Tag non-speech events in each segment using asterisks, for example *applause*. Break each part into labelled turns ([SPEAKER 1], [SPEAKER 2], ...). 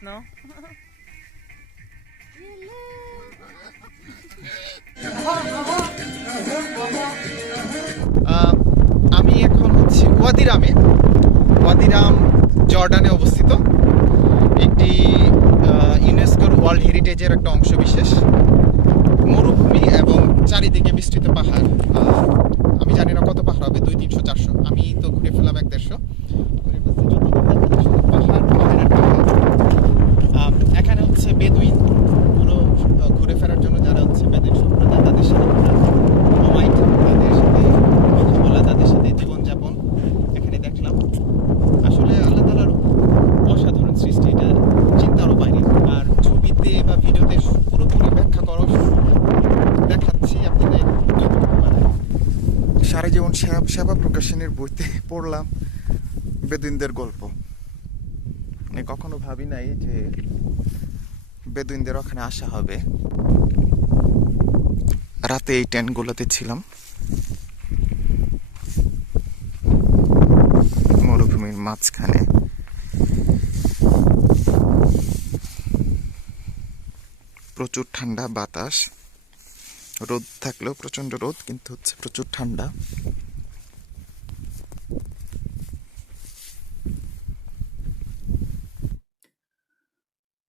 [SPEAKER 1] No? *laughs*
[SPEAKER 2] আমি এখন হচ্ছি ওয়াদিরামে। ওয়াদিরাম, জর্ডানে অবস্থিত। একটি ইউনেস্কোর ওয়ার্ল্ড হেরিটেজের একটা অংশ বিশেষ। মরুভূমি এবং চারিদিকে বিস্তৃত পাহাড়। আমি জানি না কত পাহাড় হবে, দুই, তিনশো, চারশো। আমি তো ঘুরে ফেললাম এক দেড়শো ঘুরে ফেলছি যতদূর দেখা যায় শুধু পাহাড় পাহাড় আর পাহাড় আহ, এখানে হচ্ছে বেদুইন পুরো আহ, ঘুরে ফেরার জন্য যারা হচ্ছে বেদুইন সম্প্রদায় তাদের সাথে ঘোরা, নোমাইড তাদের সাথে কথা বলা তাদের সাথে জীবনযাপন এখানে দেখলাম আসলে আল্লাহ তালার অসাধারণ সৃষ্টি এটা চিন্তারও বাইরে আর ছবিতে বা ভিডিওতে পুরোপুরি ব্যাখ্যা করা সম্ভব না। দেখাচ্ছি আপনাদের সারা জীবন সেবা প্রকাশনের বইতে পড়লাম বেদুইনদের গল্প। মানে কখনো ভাবি নাই যে বেদুইনদের ওখানে আসা হবে। রাতে এই টেন্টগুলোতে ছিলাম। মরুভূমির মাঝখানে। প্রচুর ঠান্ডা বাতাস। রোদ থাকলেও প্রচণ্ড রোদ, কিন্তু হচ্ছে প্রচুর ঠান্ডা।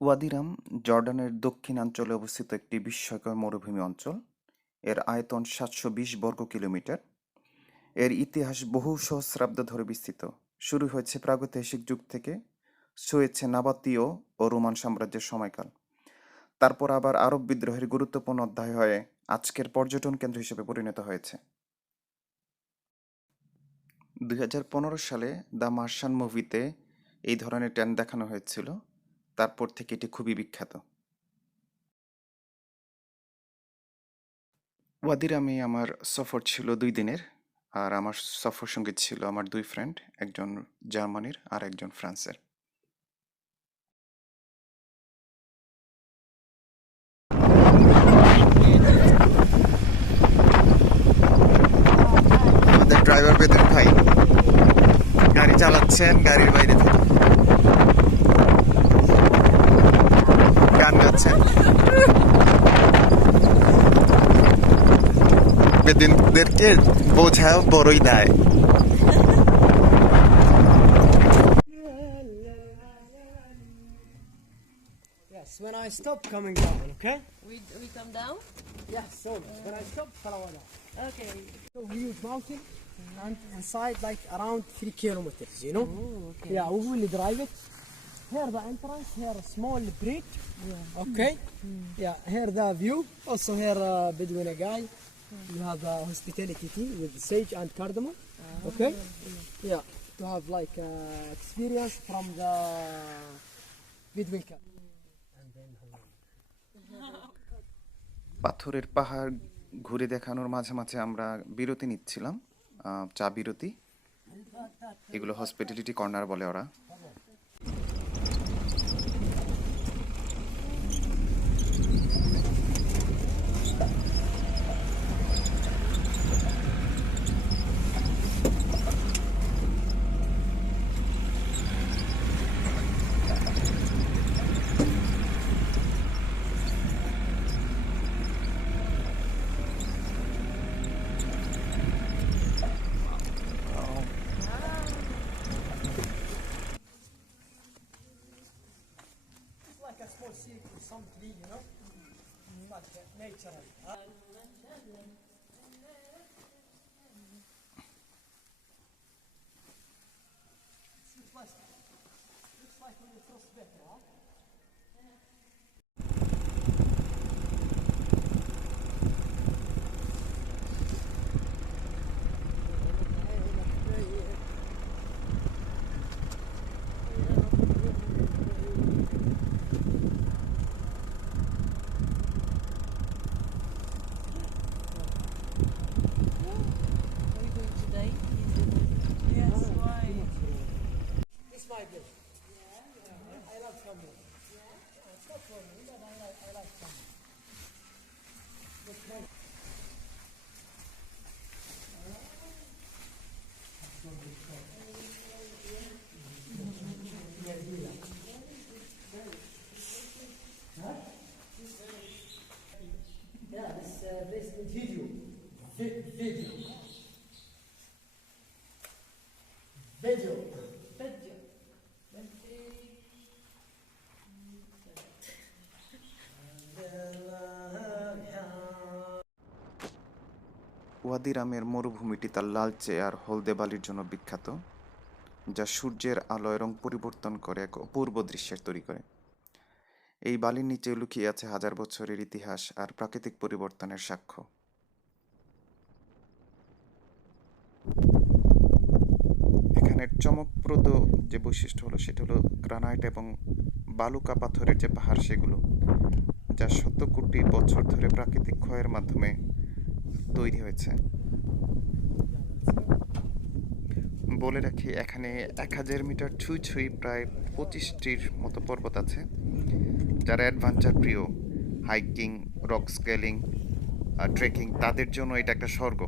[SPEAKER 2] ওয়াদিরাম জর্ডানের দক্ষিণাঞ্চলে অবস্থিত একটি বিস্ময়কর মরুভূমি অঞ্চল। এর আয়তন সাতশো বিশ বর্গ কিলোমিটার। এর ইতিহাস বহু সহস্রাব্দ ধরে বিস্তৃত। শুরু হয়েছে প্রাগৈতিহাসিক যুগ থেকে ছুঁয়েছে নাবাতীয় ও রোমান সাম্রাজ্যের সময়কাল। তারপর আবার আরব বিদ্রোহের গুরুত্বপূর্ণ অধ্যায় হয়ে আজকের পর্যটন কেন্দ্র হিসেবে পরিণত হয়েছে। দুই হাজার পনেরো সালে দ্য মার্শান মুভিতে এই ধরনের ট্যান দেখানো হয়েছিল। তারপর থেকে এটি খুবই বিখ্যাত। ওয়াদিরামে আমার সফর ছিল দুই দিনের। আর আমার সফর সঙ্গী ছিল আমার দুই ফ্রেন্ড একজন জার্মানির আর একজন ফ্রান্সের। ড্রাইভার বেতন ভাই গাড়ি চালাচ্ছেন গাড়ির বাইরে থেকে গান গাচ্ছেন বেদিনদেরকে বোঝা বড়ই দেয়
[SPEAKER 3] Yes, when I stop coming down, okay?
[SPEAKER 1] We, we come down?
[SPEAKER 3] Yes, so when I stop, follow down.
[SPEAKER 1] Okay.
[SPEAKER 3] So huge mountain and inside like around three kilometers, you know?
[SPEAKER 1] Oh, okay.
[SPEAKER 3] Yeah, we will drive it. Here the entrance, here a small bridge. Okay. Yeah, here the view. Also here uh, Bedouin guy. You have uh, hospitality tea with sage and cardamom. okay. Yeah, to have like uh, experience from the Bedouin camp. And then
[SPEAKER 2] পাথরের পাহাড় ঘুরে দেখানোর মাঝে মাঝে আমরা বিরতি নিচ্ছিলাম আহ, চা বিরতি। এগুলো হসপিটালিটি কর্নার বলে ওরা।
[SPEAKER 3] Looks like, looks like
[SPEAKER 1] we're supposed to be there, huh?
[SPEAKER 3] I get. Yeah, yeah. I love salmon. Yeah? yeah it's not for me, but I like, I like salmon. Yeah, this, uh, this video, video, video.
[SPEAKER 2] ওয়াদিরামের মরুভূমিটি তার লালচে আর হলদে বালির জন্য বিখ্যাত, যা সূর্যের আলোয় রং পরিবর্তন করে এক অপূর্ব দৃশ্যের তৈরি করে। এই বালির নিচে লুকিয়ে আছে হাজার বছরের ইতিহাস আর প্রাকৃতিক পরিবর্তনের সাক্ষ্য। এখানের চমকপ্রদ যে বৈশিষ্ট্য হলো, সেটা হলো গ্রানাইট এবং বালুকা পাথরের যে পাহাড়, সেগুলো, যা শত কোটি বছর ধরে প্রাকৃতিক ক্ষয়ের মাধ্যমে তৈরি হয়েছে। বলে রাখি, এখানে এক হাজার মিটার ছুঁই ছুঁই প্রায় পঁচিশটির মতো পর্বত আছে, যারা অ্যাডভেঞ্চার প্রিয় হাইকিং, রক স্কেলিং ট্রেকিং, তাদের জন্য এটা একটা স্বর্গ।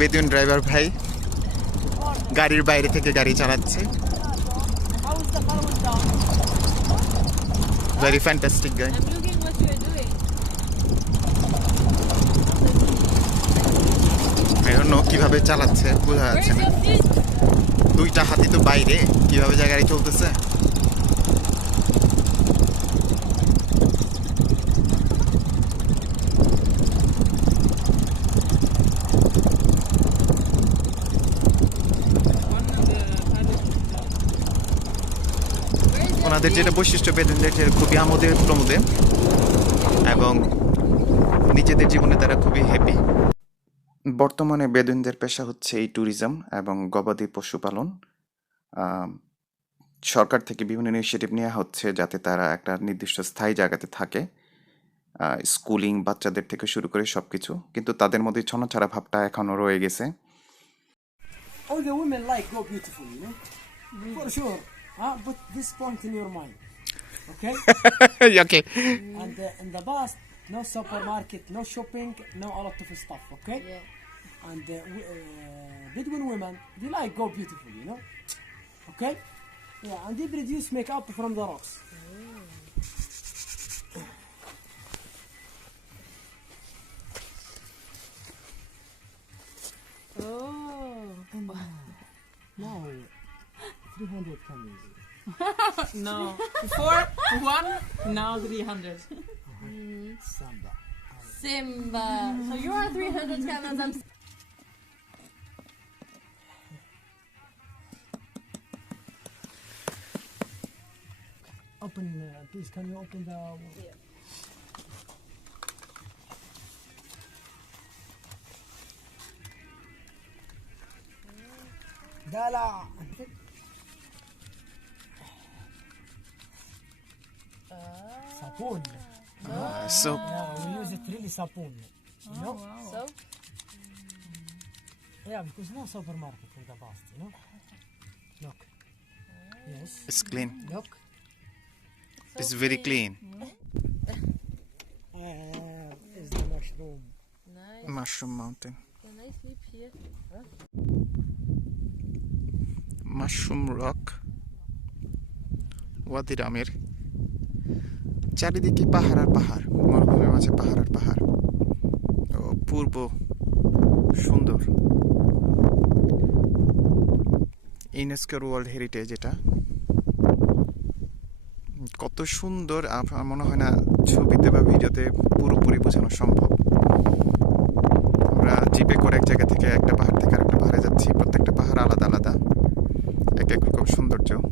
[SPEAKER 2] বেদুন ড্রাইভার ভাই গাড়ির বাইরে থেকে গাড়ি চালাচ্ছে? ভেরি ফ্যান্টাস্টিক গাই কীভাবে চালাচ্ছে, বোঝা যাচ্ছে না। দুইটা হাতি তো বাইরে, কীভাবে যা গাড়ি চলতেছে?
[SPEAKER 1] Your
[SPEAKER 2] যেটা বৈশিষ্ট্য বেদনদের যে খুবই আমোদে প্রমোদে এবং নিজেদের জীবনে তারা খুবই হ্যাপি বর্তমানে বেদুইনদের পেশা হচ্ছে এই ট্যুরিজম এবং গবাদি পশুপালন। সরকার থেকে বিভিন্ন ইনিশিয়েটিভ নেওয়া হচ্ছে যাতে তারা একটা নির্দিষ্ট স্থায়ী জায়গাতে থাকে। স্কুলিং বাচ্চাদের থেকে শুরু করে সব কিছু কিন্তু তাদের মধ্যে ছনাছাড়া ভাবটা এখনও রয়ে গেছে।
[SPEAKER 3] All the women like go beautiful, you know? For sure. Huh? Put this point in your mind. Okay? *laughs*
[SPEAKER 2] okay.
[SPEAKER 3] and uh, in the past, no supermarket, no shopping, no a lot of stuff, okay?
[SPEAKER 1] Yeah.
[SPEAKER 3] And uh, w- uh, Bedouin women, they like go beautiful, you know? Okay? Yeah, and they produce makeup from the rocks.
[SPEAKER 1] Oh.
[SPEAKER 3] Now, 300 camels.
[SPEAKER 4] No. *laughs* Before one, now 300.
[SPEAKER 3] Samba.
[SPEAKER 1] Simba. So you are 300 camels. I'm
[SPEAKER 3] Open, uh, please, can you open the... دلع sapun.
[SPEAKER 2] Ah, so
[SPEAKER 3] yeah, we use it really sapun. You oh. Wow.
[SPEAKER 1] So?
[SPEAKER 3] Yeah, because no supermarket in the past, you know? Look. Yes.
[SPEAKER 2] It's clean.
[SPEAKER 3] Look.
[SPEAKER 2] It's very clean.
[SPEAKER 3] clean. uh, the mushroom.
[SPEAKER 1] Nice.
[SPEAKER 2] Mushroom mountain.
[SPEAKER 1] Can I sleep here?
[SPEAKER 2] Huh? Mushroom rock. What did Amir? চারিদিকে পাহাড় আর পাহাড়, মরুভূমির মাঝে পাহাড় আর পাহাড়। অপূর্ব সুন্দর। ইউনেস্কোর world heritage এটা কত সুন্দর আমার মনে হয় না ছবিতে বা ভিডিওতে পুরোপুরি বোঝানো সম্ভব। আমরা জিপে করে এক জায়গা থেকে একটা পাহাড় থেকে আরেকটা পাহাড়ে যাচ্ছি। প্রত্যেকটা পাহাড় আলাদা আলাদা। এক এক রকম সৌন্দর্য।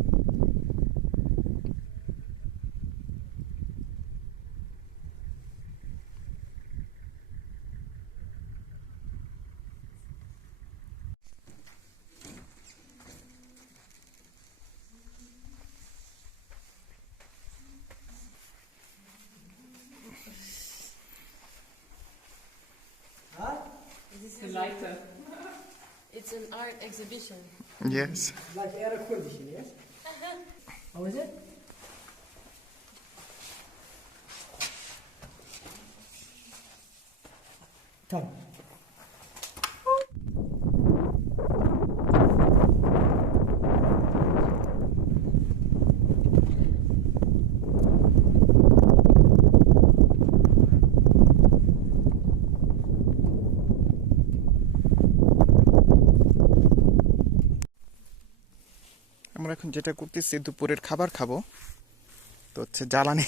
[SPEAKER 1] exhibition.
[SPEAKER 2] Yes.
[SPEAKER 3] Like air exhibition. yes? Uh-huh. How is it? Come.
[SPEAKER 2] যেটা করতেছি, দুপুরের খাবার খাব। তো হচ্ছে জ্বালানি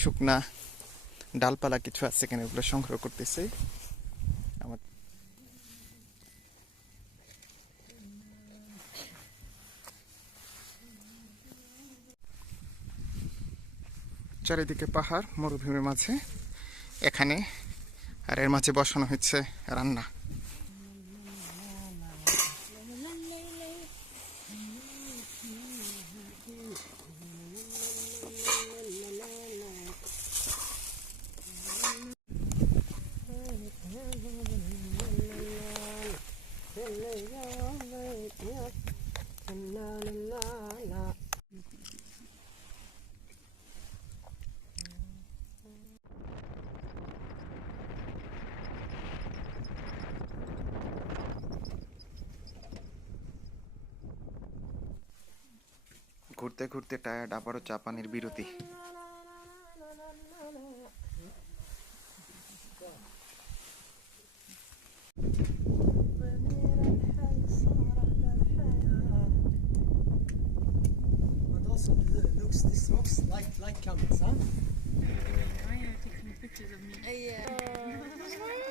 [SPEAKER 2] শুকনা ডালপালা কিছু আছে এখানে, ওগুলো সংগ্রহ করতেছি। আমার চারিদিকে পাহাড়, মরুভূমির মাঝে। এখানে আর এর মাঝে বসানো হচ্ছে রান্না। ঘুরতে ঘুরতে টায়ার্ড আবারও চা বিরতি
[SPEAKER 3] Like, like comments, huh?
[SPEAKER 4] Yeah, you taking pictures of me.
[SPEAKER 3] Uh, yeah.